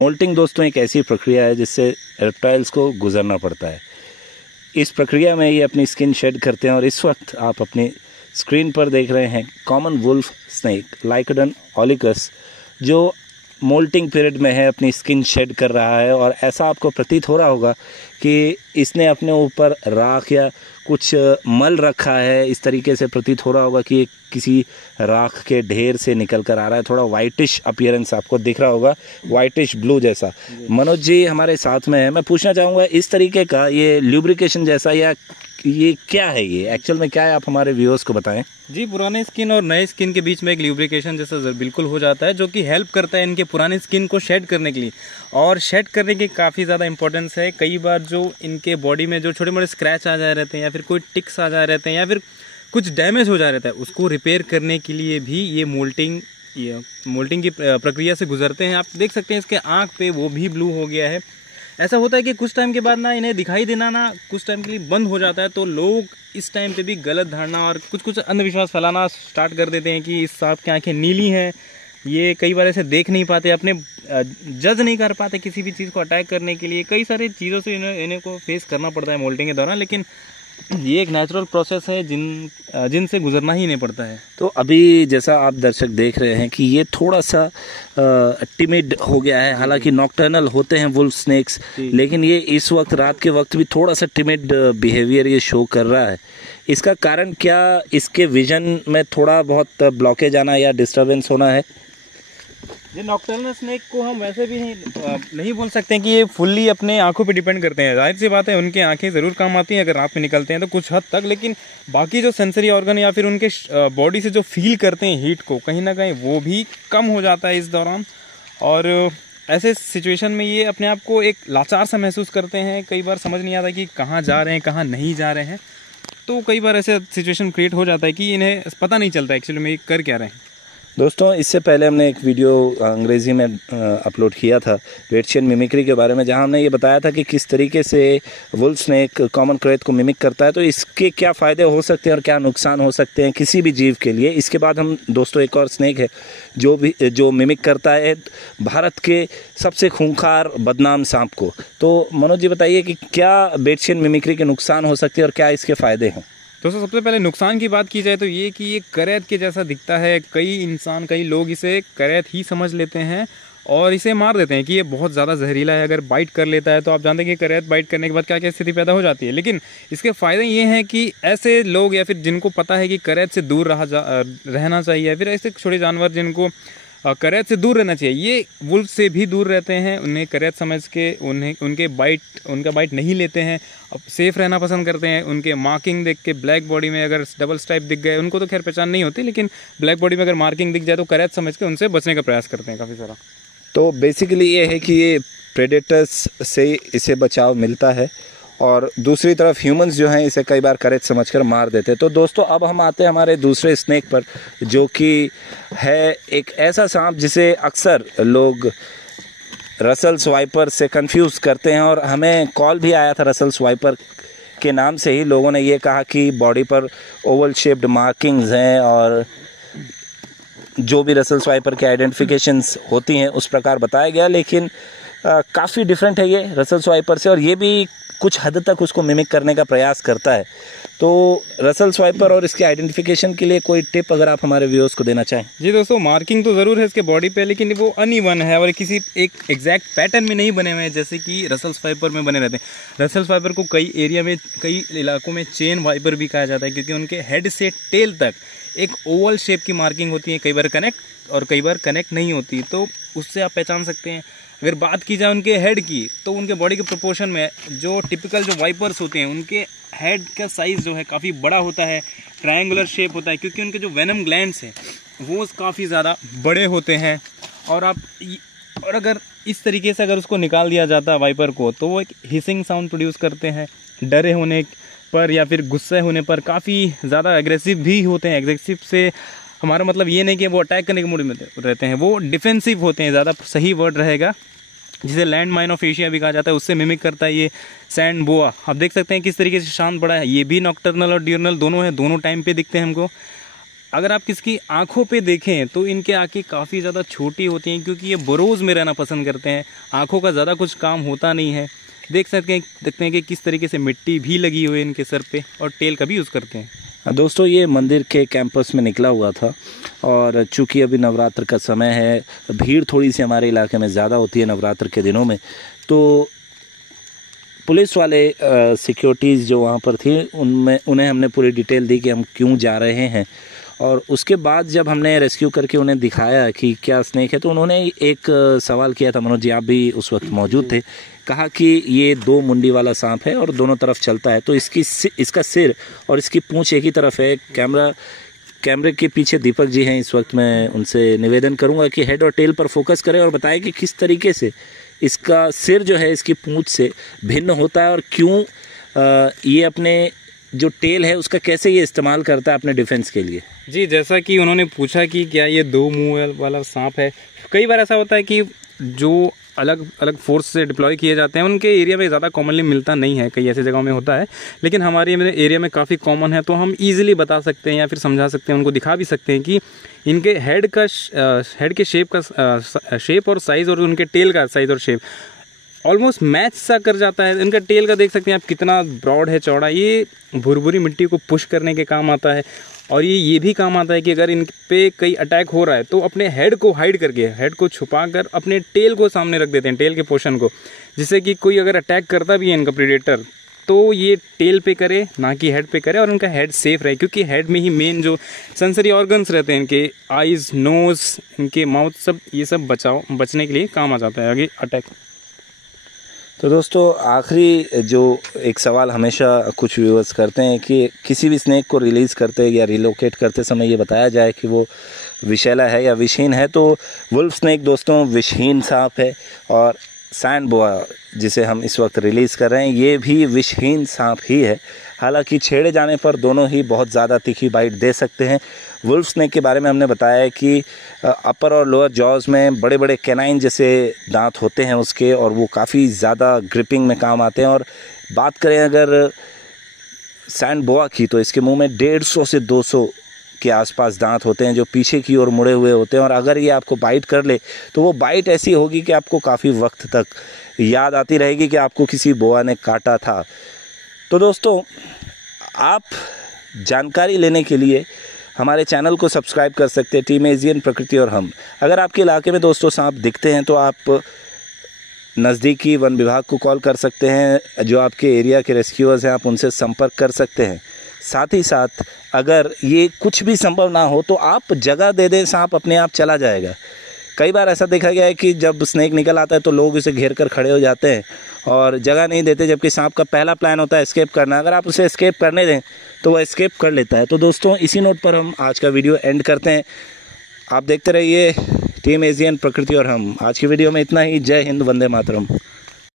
Moulting दोस्तों एक ऐसी प्रक्रिया है जिससे रेप्टाइल्स को गुजरना पड़ता है। इस प्रक्रिया में ये अपनी स्किन शेड करते हैं और इस वक्त आप अपनी स्क्रीन पर देख रहे हैं कॉमन वुल्फ स्नेक लाइकोडन ऑलिकस जो मोल्टिंग पीरियड में है, अपनी स्किन शेड कर रहा है। और ऐसा आपको प्रतीत हो रहा होगा कि इसने अपने ऊपर राख या कुछ मल रखा है। इस तरीके से प्रतीत हो रहा होगा कि ये किसी राख के ढेर से निकल कर आ रहा है। थोड़ा वाइटिश अपीयरेंस आपको दिख रहा होगा, वाइटिश ब्लू जैसा। मनोज जी हमारे साथ में है, मैं पूछना चाहूँगा इस तरीके का ये ल्यूब्रिकेशन जैसा या ये क्या है, ये एक्चुअल में क्या है, आप हमारे व्यूअर्स को बताएं। जी, पुराने स्किन और नए स्किन के बीच में एक ल्यूब्रिकेशन जैसा बिल्कुल हो जाता है, जो कि हेल्प करता है इनके पुराने स्किन को शेड करने के लिए। और शेड करने की काफ़ी ज़्यादा इंपॉर्टेंस है। कई बार जो इनके बॉडी में जो छोटे मोटे स्क्रैच आ जाए रहते हैं या फिर कोई टिक्स आ जाए रहते हैं या फिर कुछ डैमेज हो जा रहता है, उसको रिपेयर करने के लिए भी ये मोल्टिंग की प्रक्रिया से गुजरते हैं। आप देख सकते हैं इसके आँख पे वो भी ब्लू हो गया है। ऐसा होता है कि कुछ टाइम के बाद ना इन्हें दिखाई देना ना कुछ टाइम के लिए बंद हो जाता है, तो लोग इस टाइम पे भी गलत धारणा और कुछ अंधविश्वास फैलाना स्टार्ट कर देते हैं कि इस सांप की आंखें नीली हैं। ये कई बार ऐसे देख नहीं पाते, अपने जज नहीं कर पाते किसी भी चीज़ को अटैक करने के लिए। कई सारी चीज़ों से इन्हें को फेस करना पड़ता है मोल्टिंग के दौरान, लेकिन ये एक नेचुरल प्रोसेस है जिनसे गुजरना ही नहीं पड़ता है। तो अभी जैसा आप दर्शक देख रहे हैं कि ये थोड़ा सा टिमिड हो गया है। हालांकि नॉक्टर्नल होते हैं वुल्फ स्नेक्स, लेकिन ये इस वक्त रात के वक्त भी थोड़ा सा टिमिड बिहेवियर ये शो कर रहा है। इसका कारण क्या, इसके विजन में थोड़ा बहुत ब्लॉकेज आना या डिस्टर्बेंस होना है? ये नॉक्टर्नल स्नेक को हम वैसे भी नहीं बोल सकते हैं कि ये फुल्ली अपने आंखों पे डिपेंड करते हैं। जाहिर सी बात है उनकी आंखें ज़रूर काम आती हैं अगर रात में निकलते हैं तो कुछ हद तक, लेकिन बाकी जो सेंसरी ऑर्गन या फिर उनके बॉडी से जो फील करते हैं हीट को, कहीं ना कहीं वो भी कम हो जाता है इस दौरान। और ऐसे सिचुएशन में ये अपने आप को एक लाचार सा महसूस करते हैं। कई बार समझ नहीं आता कि कहाँ जा रहे हैं कहाँ नहीं जा रहे हैं। तो कई बार ऐसे सिचुएशन क्रिएट हो जाता है कि इन्हें पता नहीं चलता एक्चुअली में कर क्या रहे हैं। दोस्तों इससे पहले हमने एक वीडियो अंग्रेज़ी में अपलोड किया था वेट्शियन मिमिक्री के बारे में, जहां हमने ये बताया था कि किस तरीके से वुल्फ स्नेक कॉमन क्रेथ को मिमिक करता है। तो इसके क्या फ़ायदे हो सकते हैं और क्या नुकसान हो सकते हैं किसी भी जीव के लिए। इसके बाद हम दोस्तों एक और स्नेक है जो मिमिक करता है भारत के सबसे खूंखार बदनाम सांप को। तो मनोज जी बताइए कि क्या वेट्शियन मिमिक्री के नुकसान हो सकते हैं और क्या इसके फ़ायदे हैं? दोस्तों सबसे पहले नुकसान की बात की जाए तो ये कि ये करैत के जैसा दिखता है। कई लोग इसे करैत ही समझ लेते हैं और इसे मार देते हैं कि ये बहुत ज़्यादा जहरीला है। अगर बाइट कर लेता है तो आप जानते हैं कि करैत बाइट करने के बाद क्या क्या स्थिति पैदा हो जाती है। लेकिन इसके फ़ायदे ये हैं कि ऐसे लोग या फिर जिनको पता है कि करैत से दूर रहना चाहिए, या फिर ऐसे छोटे जानवर जिनको करैत से दूर रहना चाहिए, ये वुल्फ से भी दूर रहते हैं। उन्हें करैत समझ के उनका बाइट नहीं लेते हैं, अब सेफ रहना पसंद करते हैं। उनके मार्किंग देख के ब्लैक बॉडी में अगर डबल स्ट्राइप दिख गए, उनको तो खैर पहचान नहीं होती, लेकिन ब्लैक बॉडी में अगर मार्किंग दिख जाए तो करैत समझ के उनसे बचने का प्रयास करते हैं काफ़ी सारा। तो बेसिकली ये है कि ये प्रेडेटर्स से इसे बचाव मिलता है और दूसरी तरफ ह्यूमंस जो हैं इसे कई बार करैत समझकर मार देते हैं। तो दोस्तों अब हम आते हैं हमारे दूसरे स्नेक पर, जो कि है एक ऐसा सांप जिसे अक्सर लोग रसल्स वाइपर से कंफ्यूज करते हैं। और हमें कॉल भी आया था रसल्स वाइपर के नाम से ही। लोगों ने ये कहा कि बॉडी पर ओवल शेप्ड मार्किंग्स हैं और जो भी रसल्स वाइपर के आइडेंटिफिकेशंस होती हैं उस प्रकार बताया गया, लेकिन काफ़ी डिफरेंट है ये रसल्स वाइपर से और ये भी कुछ हद तक उसको मिमिक करने का प्रयास करता है। तो रसल्स वाइपर और इसके आइडेंटिफिकेशन के लिए कोई टिप अगर आप हमारे व्यूअर्स को देना चाहें? जी दोस्तों, मार्किंग तो ज़रूर है इसके बॉडी पे, लेकिन वो अनइवन है और किसी एक एग्जैक्ट पैटर्न में नहीं बने हुए हैं जैसे कि रसल्स वाइपर में बने रहते हैं। रसल्स वाइपर को कई इलाकों में चेन वाइपर भी कहा जाता है, क्योंकि उनके हेड से टेल तक एक ओवल शेप की मार्किंग होती है, कई बार कनेक्ट और कई बार कनेक्ट नहीं होती, तो उससे आप पहचान सकते हैं। अगर बात की जाए उनके हेड की, तो उनके बॉडी के प्रोपोर्शन में जो टिपिकल जो वाइपर्स होते हैं उनके हेड का साइज़ जो है काफ़ी बड़ा होता है, ट्रायंगुलर शेप होता है, क्योंकि उनके जो वेनम ग्लैंड्स हैं वो काफ़ी ज़्यादा बड़े होते हैं। और अगर इस तरीके से अगर उसको निकाल दिया जाता है वाइपर को, तो वो एक हिसिंग साउंड प्रोड्यूस करते हैं। डरे होने पर या फिर गुस्से होने पर काफ़ी ज़्यादा एग्रेसिव भी होते हैं। एग्रेसिव से हमारा मतलब ये नहीं कि वो अटैक करने के मूड में रहते हैं, वो डिफेंसिव होते हैं, ज़्यादा सही वर्ड रहेगा, जिसे लैंड माइन ऑफ एशिया भी कहा जाता है, उससे मिमिक करता है ये सैंड बोआ। आप देख सकते हैं किस तरीके से शांत बड़ा है। ये भी नॉक्टर्नल और डियर्नल दोनों है, दोनों टाइम पे दिखते हैं हमको। अगर आप किसकी आंखों पे देखें तो इनके आंखें काफ़ी ज़्यादा छोटी होती हैं, क्योंकि ये बरोज़ में रहना पसंद करते हैं। आंखों का ज़्यादा कुछ काम होता नहीं है। देखते हैं कि किस तरीके से मिट्टी भी लगी हुई है इनके सर पे, और टेल का भी यूज़ करते हैं। दोस्तों ये मंदिर के कैंपस में निकला हुआ था, और चूंकि अभी नवरात्र का समय है, भीड़ थोड़ी सी हमारे इलाके में ज़्यादा होती है नवरात्र के दिनों में, तो पुलिस वाले सिक्योरिटीज़ जो वहाँ पर थी उन्हें हमने पूरी डिटेल दी कि हम क्यों जा रहे हैं। और उसके बाद जब हमने रेस्क्यू करके उन्हें दिखाया कि क्या स्नेक है, तो उन्होंने एक सवाल किया था। मनोज जी, आप भी उस वक्त मौजूद थे। कहा कि ये 2 मुंडी वाला सांप है और दोनों तरफ चलता है, तो इसका सिर और इसकी पूंछ एक ही तरफ है। कैमरे के पीछे दीपक जी हैं इस वक्त। मैं उनसे निवेदन करूंगा कि हेड और टेल पर फोकस करें और बताएं कि किस तरीके से इसका सिर जो है इसकी पूंछ से भिन्न होता है, और क्यों ये अपने जो टेल है उसका कैसे ये इस्तेमाल करता है अपने डिफेंस के लिए। जी, जैसा कि उन्होंने पूछा कि क्या ये 2 मुंह वाला सांप है। कई बार ऐसा होता है कि जो अलग अलग फोर्स से डिप्लॉय किए जाते हैं उनके एरिया में ज़्यादा कॉमनली मिलता नहीं है, कई ऐसी जगहों में होता है, लेकिन हमारे एरिया में काफ़ी कॉमन है। तो हम ईजिली बता सकते हैं या फिर समझा सकते हैं, उनको दिखा भी सकते हैं कि इनके हेड के शेप और साइज़ और उनके टेल का साइज़ और शेप ऑलमोस्ट मैच सा कर जाता है। इनका टेल का देख सकते हैं आप कितना ब्रॉड है, चौड़ा। ये भुरभुरी मिट्टी को पुश करने के काम आता है, और ये भी काम आता है कि अगर इन पे कई अटैक हो रहा है तो अपने हेड को हाइड करके, हेड को छुपा कर अपने टेल को सामने रख देते हैं, टेल के पोर्शन को, जिससे कि कोई अगर अटैक करता भी है इनका प्रेडेटर तो ये टेल पे करे ना कि हेड पे करे, और उनका हेड सेफ रहे, क्योंकि हेड में ही मेन जो सेंसरी ऑर्गन्स रहते हैं इनके, आइज़, नोज़, इनके माउथ, सब ये सब बचने के लिए काम आ जाता है आगे अटैक। तो दोस्तों आखिरी जो एक सवाल हमेशा कुछ व्यूअर्स करते हैं कि किसी भी स्नेक को रिलीज़ करते या रिलोकेट करते समय ये बताया जाए कि वो विषैला है या विषहीन है। तो वुल्फ स्नेक दोस्तों विषहीन सांप है, और सैंड बोआ जिसे हम इस वक्त रिलीज़ कर रहे हैं ये भी विषहीन सांप ही है। हालांकि छेड़े जाने पर दोनों ही बहुत ज़्यादा तीखी बाइट दे सकते हैं। वुल्फ स्नेक के बारे में हमने बताया है कि अपर और लोअर जॉज में बड़े बड़े कैनाइन जैसे दांत होते हैं उसके, और वो काफ़ी ज़्यादा ग्रिपिंग में काम आते हैं। और बात करें अगर सैंड बोआ की, तो इसके मुंह में 150 से 200 के आसपास दांत होते हैं जो पीछे की ओर मुड़े हुए होते हैं, और अगर ये आपको बाइट कर ले तो वो बाइट ऐसी होगी कि आपको काफ़ी वक्त तक याद आती रहेगी कि आपको किसी बोआ ने काटा था। तो दोस्तों आप जानकारी लेने के लिए हमारे चैनल को सब्सक्राइब कर सकते हैं, टीम एशियन प्रकृति और हम। अगर आपके इलाके में दोस्तों सांप दिखते हैं तो आप नज़दीकी वन विभाग को कॉल कर सकते हैं, जो आपके एरिया के रेस्क्यूअर्स हैं आप उनसे संपर्क कर सकते हैं। साथ ही साथ अगर ये कुछ भी संभव ना हो तो आप जगह दे दें, सांप अपने आप चला जाएगा। कई बार ऐसा देखा गया है कि जब स्नेक निकल आता है तो लोग उसे घेर कर खड़े हो जाते हैं और जगह नहीं देते, जबकि सांप का पहला प्लान होता है एस्केप करना। अगर आप उसे एस्केप करने दें तो वह एस्केप कर लेता है। तो दोस्तों इसी नोट पर हम आज का वीडियो एंड करते हैं। आप देखते रहिए टीम एशियन प्रकृति और हम। आज की वीडियो में इतना ही। जय हिंद, वंदे मातरम।